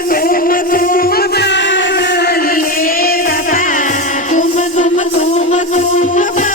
Oh, my God.